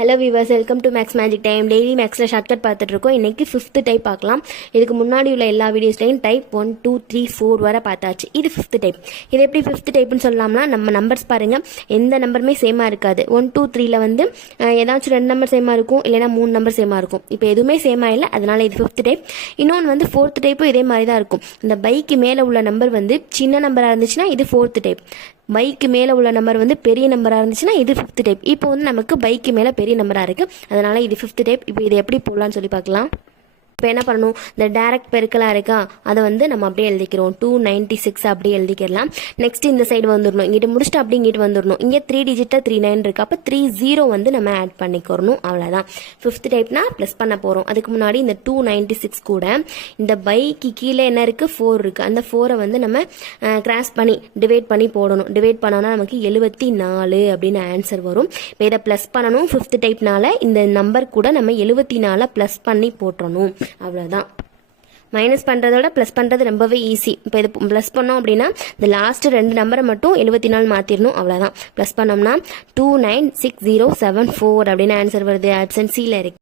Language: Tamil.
Hello viewers, welcome to maths magic time. Daily மேக்ஸில் ஷார்ட்கட் பார்த்துட்டு இருக்கோம். இன்றைக்கி 5th டைப் பார்க்கலாம். இதுக்கு முன்னாடி உள்ள எல்லா வீடியோஸ்லையும் டைப் 1 2 3 4 வரை பார்த்தாச்சு. இது 5th டைப். இது எப்படி 5th டைப்னு சொல்லலாம்னா, நம்ம நம்பர்ஸ் பாருங்கள், எந்த நம்பருமே சேமாக இருக்காது. 1 2 3ல் வந்து ஏதாச்சும் 2 நம்பர் சேமாக இருக்கும், இல்லைனா 3 நம்பர் சேமாக இருக்கும். இப்போ எதுவுமே சேமாக இல்லை, அதனால் இது 5th டைப். இன்னொன்று வந்து 4th டைப்பும் இதே மாதிரி தான் இருக்கும். இந்த பைக்கு மேலே உள்ள நம்பர் வந்து சின்ன நம்பராக இருந்துச்சுன்னா இது 4th டைப். பைக்கு மேலே உள்ள நம்பர் வந்து பெரிய நம்பராக இருந்துச்சுன்னா இது 5th டைப். இப்போ வந்து நமக்கு பைக்கு மேலே பெரிய நம்பராக இருக்குது, அதனால் இது 5th டைப். இப்போ இது எப்படி போடலான்னு சொல்லி பார்க்கலாம். இப்போ என்ன பண்ணணும், இந்த டைரக்ட் பெருக்கலாக இருக்கா, அதை வந்து நம்ம அப்படியே எழுதிக்கிறோம். 296 அப்படியே எழுதிக்கலாம். நெக்ஸ்ட் இந்த சைடு வந்துடணும், இங்கிட்ட முடிச்சுட்டு அப்படி இங்கிட்டு வந்துடணும். இங்கே 3 டிஜிட்டாக 39 இருக்கு, அப்போ 30 வந்து நம்ம ஆட் பண்ணிக்கிறணும். அவ்வளோதான் 5th டைப்னா ப்ளஸ் பண்ண போகிறோம். அதுக்கு முன்னாடி இந்த 296 கூட இந்த பைக்கு கீழே என்ன இருக்குது, 4 இருக்குது. அந்த 4 வந்து நம்ம கிராஸ் பண்ணி டிவைட் பண்ணி போடணும். டிவைட் பண்ணோன்னா நமக்கு 74 அப்படின்னு ஆன்சர் வரும். இப்போ இதை ப்ளஸ் பண்ணணும். 5th டைப்னால இந்த நம்பர் கூட நம்ம 74 ப்ளஸ் பண்ணி போட்டுறணும். அவ்வளோதான். மைனஸ் பண்ணுறதோட ப்ளஸ் பண்ணுறது ரொம்பவே ஈஸி. இப்போ இது ப்ளஸ் பண்ணோம் அப்படின்னா இந்த லாஸ்ட் 2 நம்பரை மட்டும் 74 மாற்றிடணும். அவ்வளோதான். ப்ளஸ் பண்ணோம்னா 296074 அப்படின்னு ஆன்சர் வருது. ஆப்ஷன் சியில் இருக்கு.